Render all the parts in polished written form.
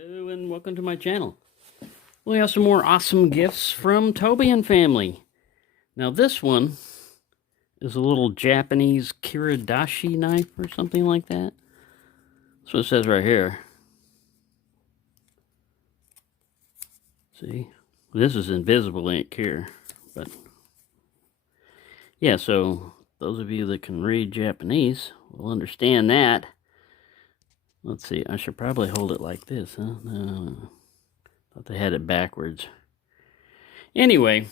Hello and welcome to my channel. We have some more awesome gifts from Toby and family. Now this one is a little Japanese Kiridashi knife or something like that. That's what it says right here. See? This is invisible ink here. But yeah, so those of you that can read Japanese will understand that. Let's see, I should probably hold it like this, huh? No. Thought they had it backwards. Anyway,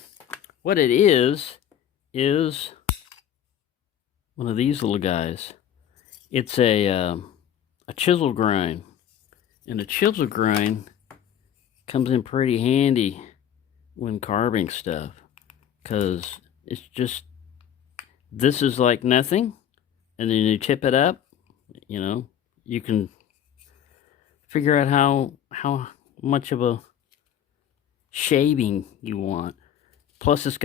what it is one of these little guys. It's a chisel grind. And a chisel grind comes in pretty handy when carving stuff. Because it's just, this is like nothing. And then you tip it up, you know, you can figure out how much of a shaving you want. Plus it's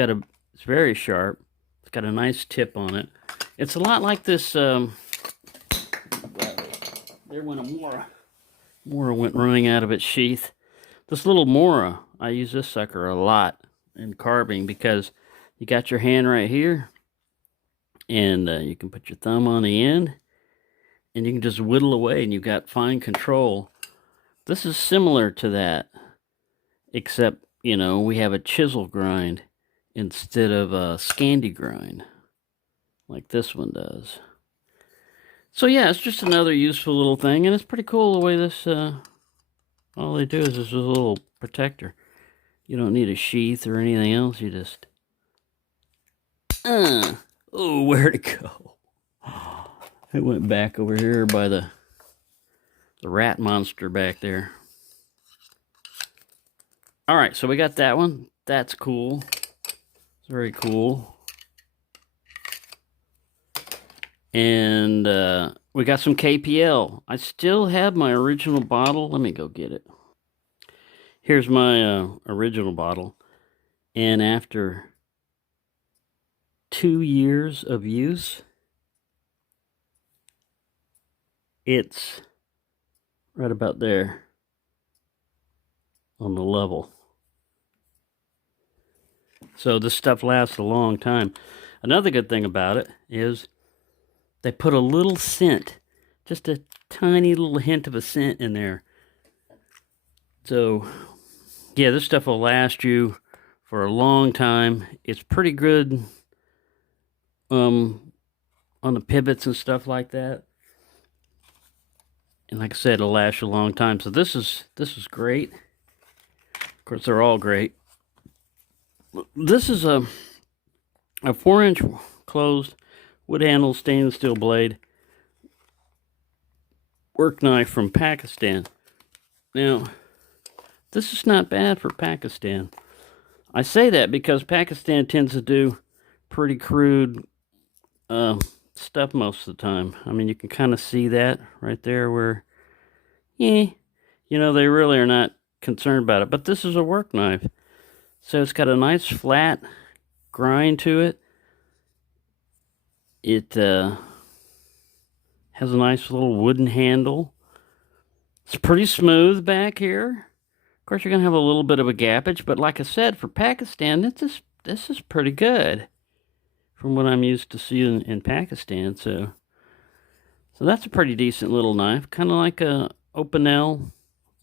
very sharp. It's got a nice tip on it. It's a lot like this there went a Mora went running out of its sheath. This little Mora, I use this sucker a lot in carving because you got your hand right here and you can put your thumb on the end and you can just whittle away and you've got fine control. This is similar to that, except, you know, we have a chisel grind instead of a Scandi grind, like this one does. So yeah, it's just another useful little thing, and it's pretty cool the way this, all they do is this little protector. You don't need a sheath or anything else, you just, oh, where'd it go? It went back over here by the rat monster back there. Alright, so we got that one. That's cool. It's very cool. And we got some KPL. I still have my original bottle. Let me go get it. Here's my original bottle. And after 2 years of use, it's right about there on the level. So this stuff lasts a long time. Another good thing about it is they put a little scent, just a tiny little hint of a scent in there. So yeah, this stuff will last you for a long time. It's pretty good on the pivots and stuff like that. And like I said, it'll last you a long time. So this is great. Of course, they're all great. This is a 4-inch closed wood handle stainless steel blade work knife from Pakistan. Now, this is not bad for Pakistan. I say that because Pakistan tends to do pretty crude stuff most of the time. I mean, you can kind of see that right there where, yeah, you know, they really are not concerned about it. But this is a work knife. So it's got a nice flat grind to it. It has a nice little wooden handle. It's pretty smooth back here. Of course, you're going to have a little bit of a gappage, but like I said, for Pakistan, this is pretty good from what I'm used to seeing in Pakistan. So that's a pretty decent little knife, kind of like a Opinel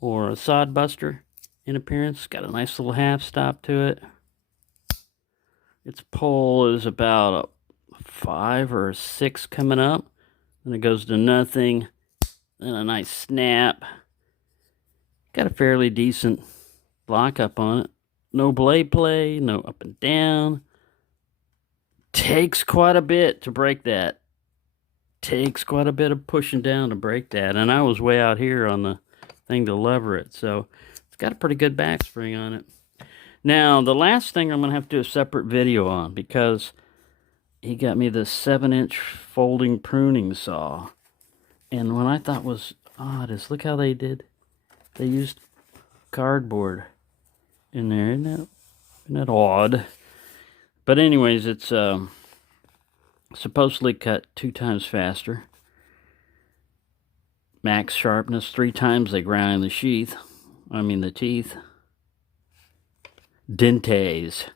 or a Sod Buster in appearance. Got a nice little half stop to it. Its pull is about a 5 or a 6 coming up. Then it goes to nothing. Then a nice snap. Got a fairly decent lockup on it. No blade play, no up and down. Takes quite a bit to break that. Takes quite a bit of pushing down to break that. And I was way out here on the thing to lever it. So it's got a pretty good back spring on it. Now, the last thing I'm going to have to do a separate video on because he got me this 7-inch folding pruning saw. And what I thought was odd is look how they did. They used cardboard in there. Isn't that odd? But anyways, it's supposedly cut 2 times faster. Max sharpness, 3 times they grind the sheath. I mean the teeth. Dentes.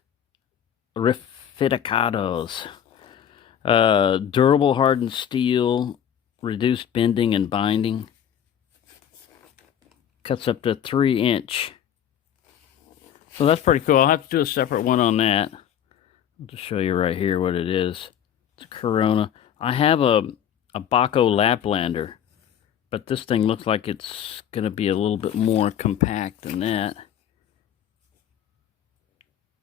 Recificados. Durable hardened steel, reduced bending and binding. Cuts up to 3-inch. So that's pretty cool. I'll have to do a separate one on that. I'll just show you right here what it is. It's a Corona. I have a Baco Laplander, but this thing looks like it's going to be a little bit more compact than that.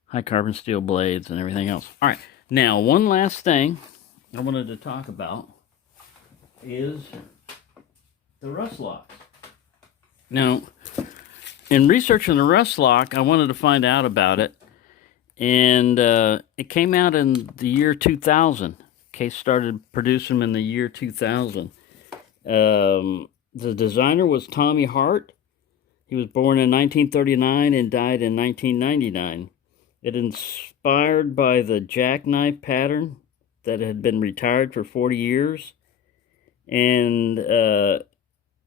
High carbon steel blades and everything else. All right. Now, one last thing I wanted to talk about is the rust locks. Now, in researching the rust lock, I wanted to find out about it, and it came out in the year 2000. Case started producing them in the year 2000. The designer was Tommy Hart. He was born in 1939 and died in 1999. It inspired by the jackknife pattern that had been retired for 40 years, and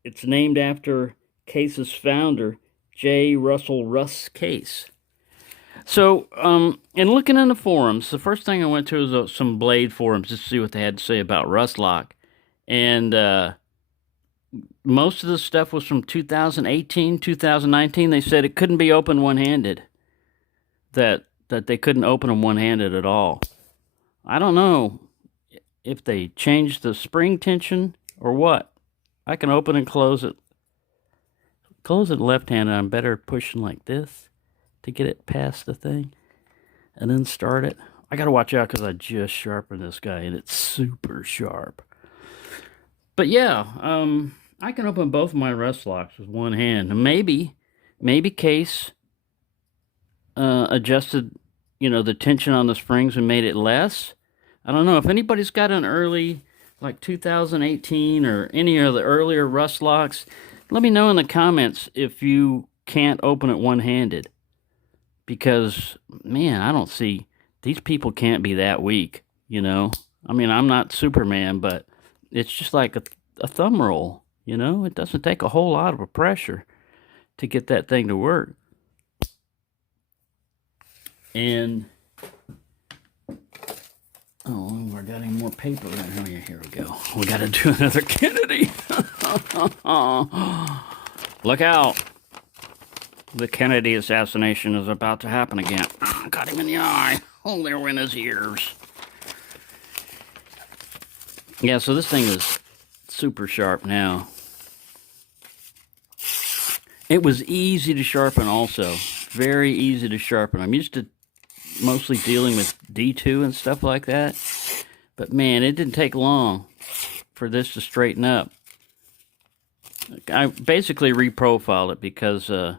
it's named after Case's founder, J. Russell Russ Case. So, in looking in the forums, the first thing I went to was some blade forums just to see what they had to say about rust lock. And most of the stuff was from 2018, 2019. They said it couldn't be opened one-handed. That they couldn't open them one-handed at all. I don't know if they changed the spring tension or what. I can open and close it. Close it left-handed. I'm better pushing like this to get it past the thing, and then start it. I gotta watch out because I just sharpened this guy, and it's super sharp. But yeah, I can open both of my rust locks with one hand. And maybe Case adjusted, the tension on the springs and made it less. I don't know if anybody's got an early, like 2018 or any of the earlier rust locks. Let me know in the comments if you can't open it one-handed. Because, man, I don't see... These people can't be that weak, I mean, I'm not Superman, but it's just like a thumb roll, It doesn't take a whole lot of a pressure to get that thing to work. And... Oh, we got any more paper? Oh, yeah, here we go. We got to do another Kennedy. Look out. The Kennedy assassination is about to happen again. Got him in the eye. Oh, there went his ears. Yeah, so this thing is super sharp now. It was easy to sharpen also. Very easy to sharpen. I'm used to mostly dealing with D2 and stuff like that. But man, it didn't take long for this to straighten up. I basically reprofiled it because I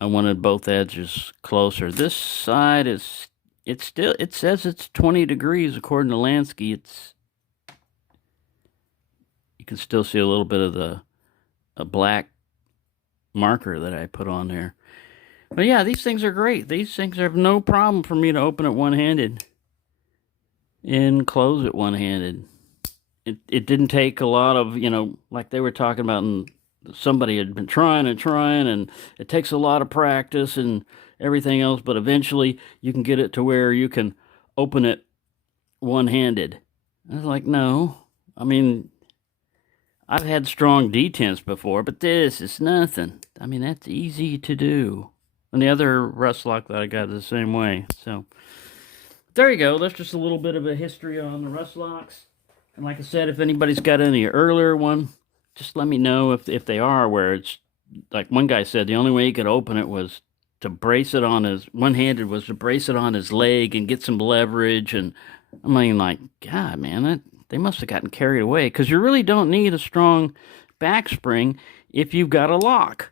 wanted both edges closer. This side is, it says it's 20 degrees according to Lansky. You can still see a little bit of a black marker that I put on there. But yeah, these things are great. These things have no problem for me to open it one-handed and close it one-handed. It didn't take a lot of, like they were talking about, and somebody had been trying, and it takes a lot of practice and everything else, but eventually you can get it to where you can open it one-handed. I was like, no. I mean, I've had strong detents before, but this is nothing. I mean, that's easy to do. And the other rust lock that I got is the same way. So, there you go. That's just a little bit of a history on the rust locks. And like I said, if anybody's got any earlier one, just let me know if they are, where it's, like one guy said, the only way he could open it was to brace it on his, one-handed was to brace it on his leg and get some leverage. And I mean, like, God, man, they must have gotten carried away. Because you really don't need a strong back spring if you've got a lock.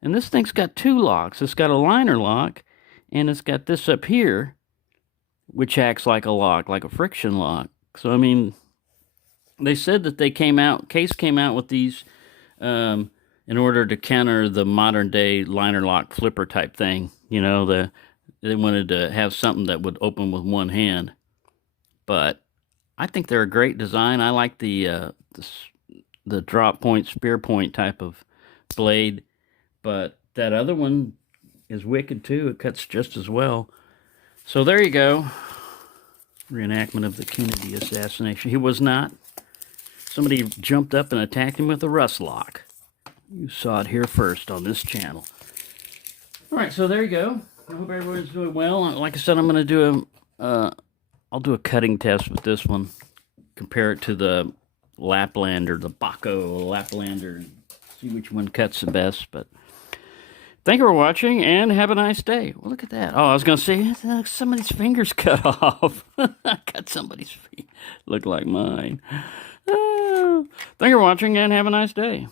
And this thing's got two locks. It's got a liner lock, and it's got this up here, which acts like a lock, like a friction lock. So, I mean, they said that Case came out with these in order to counter the modern-day liner lock flipper type thing. They wanted to have something that would open with one hand. But I think they're a great design. I like the drop point, spear point type of blade. but that other one is wicked too. It cuts just as well. So there you go. Reenactment of the Kennedy assassination. He was not. Somebody jumped up and attacked him with a rust lock. You saw it here first on this channel. All right, so there you go. I hope everyone's doing well. Like I said, I'm going to do I'll do a cutting test with this one. Compare it to the Laplander, the Baco Laplander, see which one cuts the best. But thank you for watching, and have a nice day. Well, look at that. Oh, I was going to say, somebody's fingers cut off. Cut somebody's feet. Look like mine. Thank you for watching, and have a nice day.